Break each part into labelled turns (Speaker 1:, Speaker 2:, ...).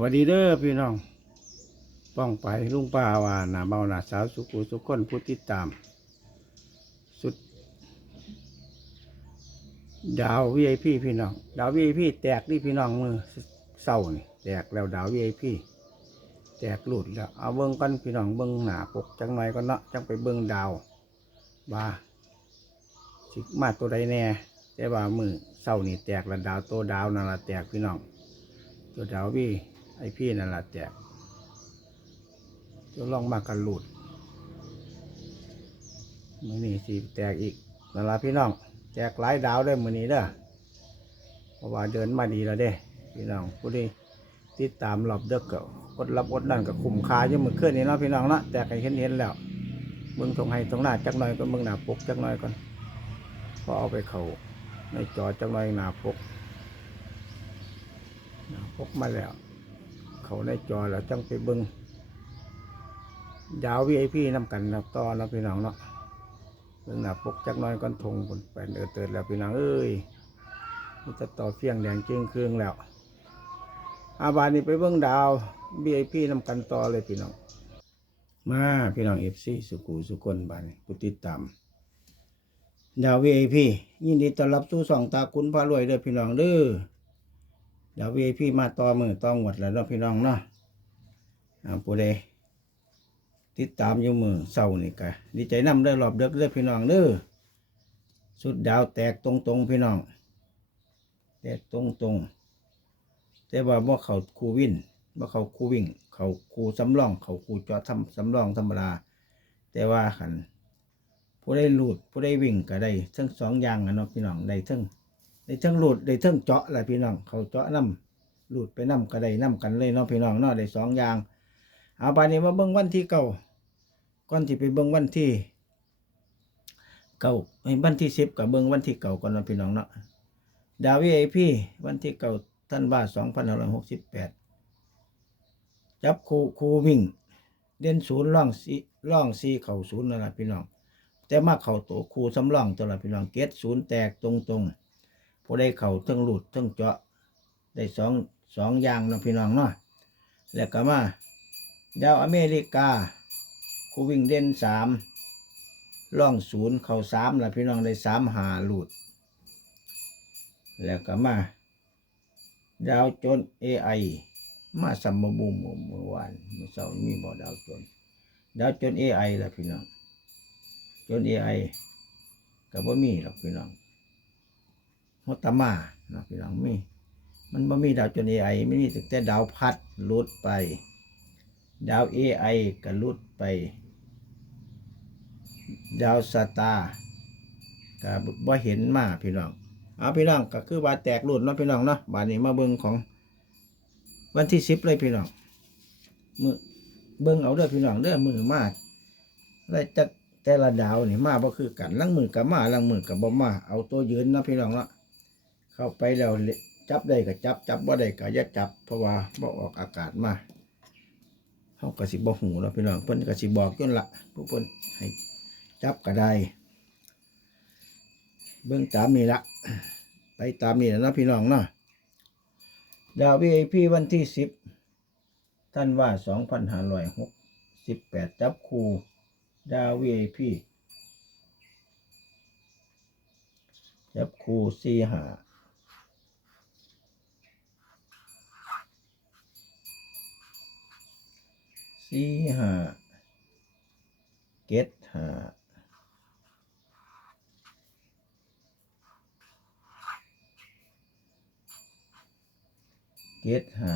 Speaker 1: วัสดีเด้อพี่น้อง ป้องไปลุงป้าว่าหนาเบาหนาสาวสุขุสุขคนผู้ติดตาม สุด ดาววีไอพีพี่น้อง ดาววีไอพีแตกนี่พี่น้องมือเศร้านี่แตกแล้วดาววีไอพีแตกหลุดแล้วเอาเบิ้งกันพี่น้องเบิ้งหนาปกจังหน่อยก็เนาะจังไปเบิ้งดาวว่าสิมาตัวใดแน่แต่ว่ามือเศร้านี่แตกแล้วดาวตัวดาวนั่นละแตกพี่น้องตัวดาววี ไอพี่นั่นละแตกจะลองมากันหลุดมือนี้สิแตกอีกนั่นละพี่น้อง แจกหลายดาวได้มือนี้เด้อเพราะว่าเดินมาดีแล้วเด้ พี่น้องผู้ที่ติดตามรอบเด็กก็อดรับอดนั่นก็คุ้มค่าอยู่มือเคลื่อนนี่เนาะพี่น้องเนาะแตกให้เห็นเห็นแล้วเบิ่งตรงให้ตรงหน้าจักหน่อยก็เบิ่งหน้าปกจักหน่อยก่อนพอเอาไปเขาในจอจักหน่อยหน้าปกหน้าปกมาแล้ว เขาในจอแล้วจังไปเบิงดาววีไอพีนำกันนะต่อนะพี่น้องเนาะเรื่องหน้าปกจักน้อยก้อนทงบนแปนเออเติดแล้วพี่น้องเอ้ยมันจะต่อเฟียงแดงเจียงเครื่องแล้ว อาบานนี้ไปเบื้งดาว BIP นำกันต่อเลยพี่น้อง มาพี่น้องเอฟซีสุกูสุคนบานนี้ผู้ติตามดาว VIP ยินดีต้อนรับสู่สองตาคุณพระรวยเด้อพี่น้องเด้อ ดาว VIP มาต่อมือต่อหมดแล้วเนาะพี่น้องเนาะอ่าผู้ใดติดตามอยู่มือเศร้านี่กะดีใจนำเด้อรอบเด็กเด้อพี่น้องเด้อสุดดาวแตกตรงตรงๆพี่น้อง แตกตรงตรงๆแต่ว่าบ่เขาคูวินบ่เขาคูวิ่ง เขาคูสำรอง เขาคูจอทำสำรองธรรมดาแต่ว่าขันผู้ได้หลุดผู้ได้วิ่งก็ได้ทั้งสองอย่างอะเนาะพี่น้องได้ทั้ง ได้ทั้งหลุดได้ทั้งเจาะแหละพี่น้อง เขาเจาะน้ำหลุดไปน้ำก็ได้น้ำกันเลยเนาะพี่น้องเนาะได้สองอย่างเอาไปนี้มาเบิ่งวันที่เก่าก่อนที่ไปเบิ่งวันที่เก่าไอ้วันที่สิบกับเบิ่งวันที่เก่าก่อนนะพี่น้องเนาะดาววีไอพี่วันที่เก่าท่านว่าสองพันห้าร้อยหกสิบแปดจับคูคูวิ่ง เด่นศูนย์ล่องสีล่องสีเข่าศูนย์นั่นแหละพี่น้อง แต่มาเข่าตัวคูสำรองตัวละพี่น้องเกตศูนย์แตกตรงตรงๆ ผู้ได้เข่าทั้งหลุดทั้งเจาะ ได้สองสองอย่างเนาะพี่น้องเนาะแล้วก็มาดาวอเมริกาคูวิ่งเด่นสามล่องศูนย์เข่าสามแล้วพี่น้องได้สามหาหลุด แล้วก็มาดาวจน AI มาสัมบูมเมื่อวานเมื่อเช้ามีบ่ดาวจน ดาวจน AI แล้วพี่น้อง จน AI ก็บ่มีหรอกพี่น้อง ฮอตามาเนาะพี่น้องมีมันบ่มีดาวจน AI ไอไม่มีแต่ดาวพัดลุดไป ดาว AI ก็ลุดไป ดาวสตาร์ก็บ่เห็นมาพี่น้องเอาพี่น้องก็คือว่าแตกลุดเนาะพี่น้องเนาะบาดนี้มาเบิ่งของวันที่สิบเลยพี่น้องมือเบิ่งเอาเด้อพี่น้องเด้อมือมาแล้วจะแต่ละดาวนี่มาบ่คือกันลังมือกับมาลังมือกับบ่มาเอาตัวยืนเนาะพี่น้องเนาะ เข้าไปแล้วจับได้ก็จับ จับบ่ได้ก็อย่าจับ เพราะว่าบ่ออกอากาศมาเขาก็สิบอหูเนาะพี่น้องเพิ่นก็สิบอกจนละผู้เพิ่นให้จับก็ได้ เบิ่งตามนี่ละไปตามนี่ละเนะพี่น้องเนาะดาววีไอพีวันที่สิบท่านว่าสองพันห้าร้อยหกสิบแปดจับคูดาววีไอพีจับคูสี่หา สี่ห้าเก็ดห้าเก็ดห้า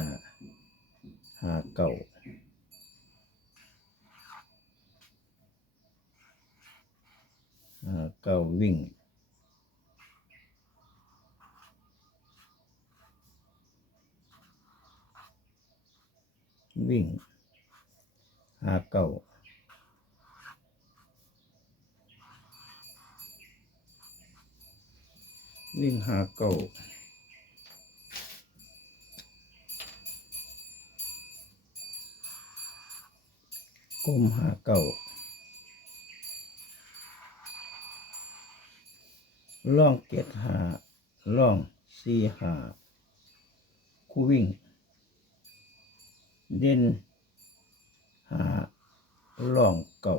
Speaker 1: ห้าเก้าวิ่งหาเก่าวิ่งหาเก่าก้มหาเก่าล่องเก็ดหาล่องสี่หาคู่วิ่ง เด่น หาล่องเก่า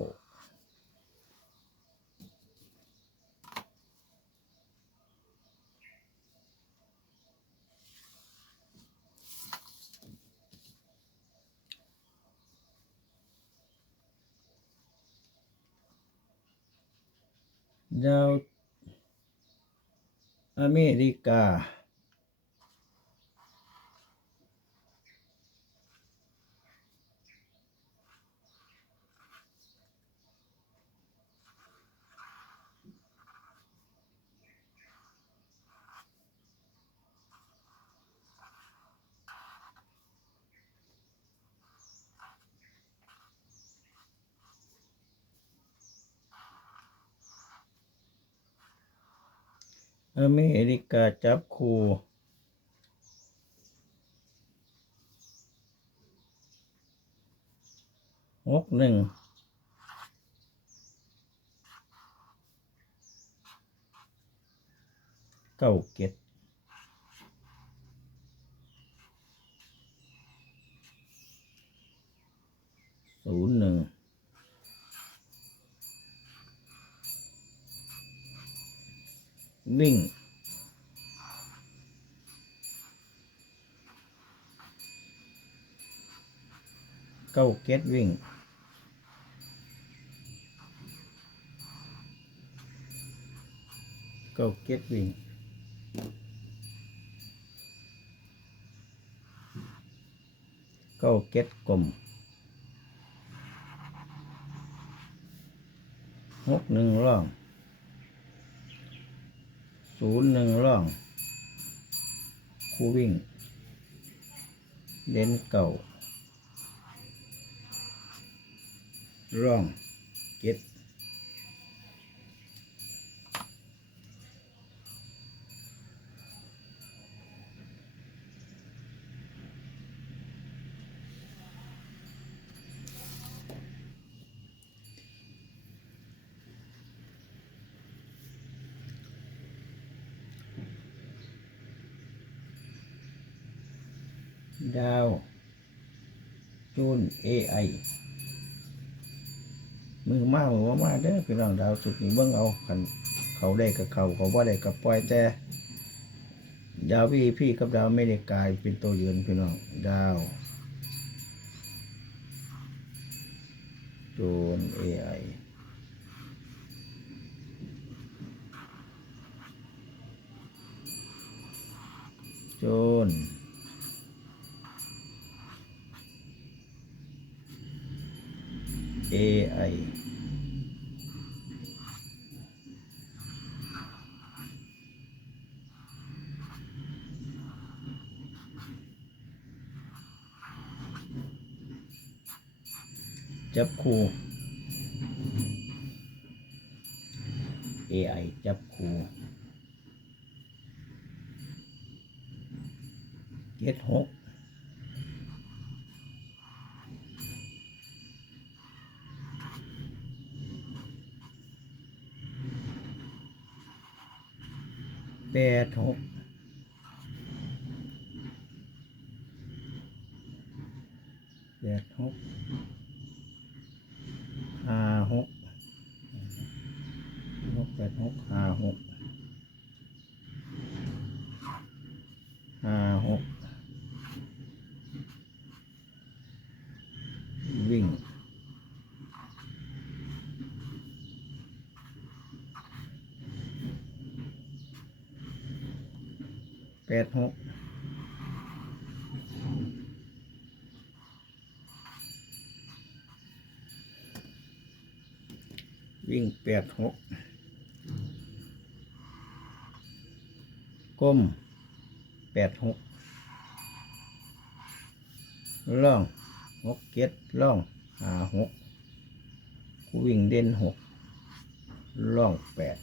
Speaker 1: ดาวอเมริกา อเมริกาจับคู่หกหนึ่งเก้าเก็ดศูนย์หนึ่ง วิ่ง เก้าเก็ดวิ่ง เก้าเก็ดวิ่งเก้าเก็ดกลมหกหนึ่งร่อง ศูนย์หนึ่งร่องคู่วิ่ง เด่นเก่าร่องเก็ด ดาวจูน AI มือมามือว่ามาเด้อพี่น้องดาวสุดนี่เบิ่งเอาคันเขาได้กับเขาเขาว่าได้กับปล่อยแต่ดาววีพี่กับดาวไม่ได้กลายเป็นตัวยืนพี่น้องดาวโจนเอไอจน AI จับคู่ AI จับคู่เจ็ ดหก แปดหกแปดหกห้าหกหกแปดหกห้าหกห้าหกวิ่ง แปดหกวิ่งแปดหกก้มแปดหกล่องหกเก็ดล่องหาหกวิ่งเด่นหกล่องแปด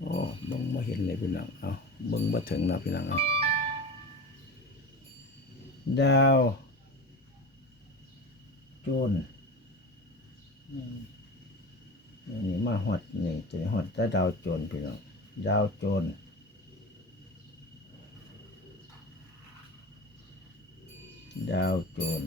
Speaker 1: โอ้เบ่เห็นเลยพี่น้องเอาเบิ่งมาถึงแล้วพี่น้องเอาดาวโจนนี่มาหอดนี่ตัวนี้หอดแต่ดาวโจนพี่น้องดาวโจนดาวโจน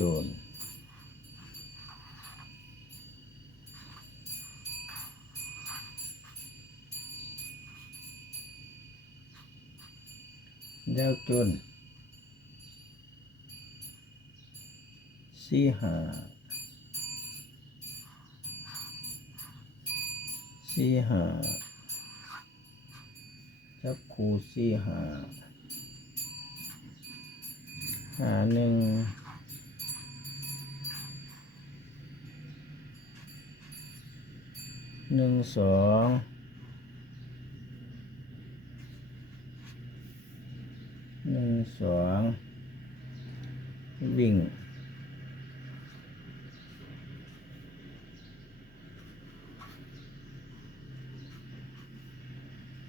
Speaker 1: โจนดาวโจนสี่หาสี่หาจับคูสี่หาหาหนึ่ง หนึ่งสองหนึ่งสองวิ่ง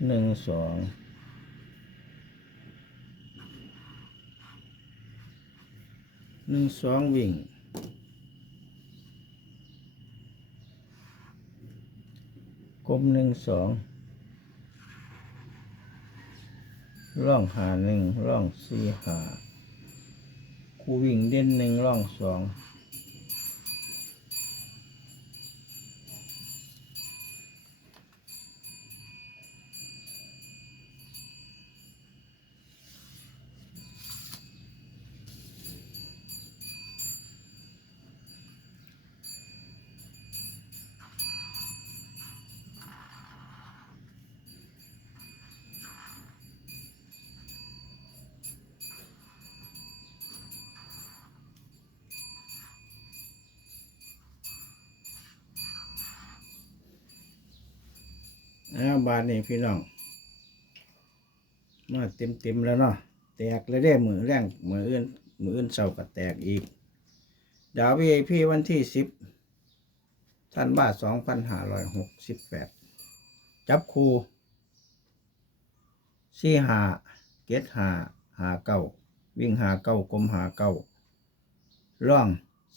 Speaker 1: หนึ่งสองหนึ่งสองวิ่ง กลมหนึ่งสองร่องหาหนึ่งร่องสี่หาคูวิ่งเด่นหนึ่งร่องสอง อ้าวบาทนี่พี่น้องมาเต็มเต็มแล้วเนาะแตกเลยได้มือแรงมืออื่นมืออื่นเศร้าก็แตกอีก ดาวพีพีวันที่สิบท่านบาทสองพันห้าร้อยหกสิบแปดจับคูสี่หาเกตหาหาเก้าวิ่งหาเก้ากลมหาเก้าล่อง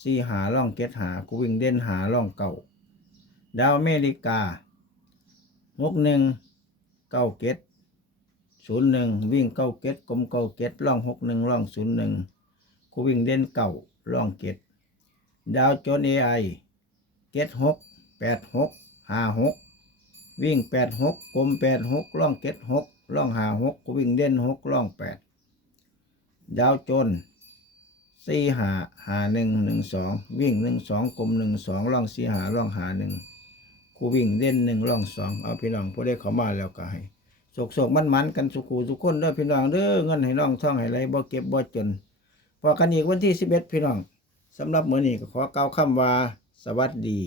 Speaker 1: สี่หาล่องเกตหากูวิ่งเด่นหาล่องเก้าดาวอเมริกา หกหนึ่งเก้าเกตศูนย์หนึ่งวิ่งเก้าเกตกลมเก้าเกตล่องหกหนึ่งล่องศูนย์หนึ่งคูวิ่งเด่นเก้าล่องเกตดาวโจนเอไอเกตหกแปดหกห้าหกวิ่งแปดหกกลมแปดหกล่องเกตหกล่องห้าหกคูวิ่งเด่นหกล่องแปดดาวโจนสี่หาหาหนึ่งหนึ่งสองวิ่งหนึ่งสองกลมหนึ่งสองล่องสี่หาล่องหาหนึ่ง กูวิ่งเด่นหนึ่งร่องสองเอาพี่น้องกูได้เข้ามาแล้วก็ให้โศกโศกมันมันกันสุขูทุกคนเด้อพี่น้องเด้อเงินให้น้องท่องให้ไรบ่เก็บบ่จนพอกันอีกวันที่สิบเอ็ดพี่น้องสำหรับมื้อนี้ก็ขอเกล่าวคำว่าสวัสดี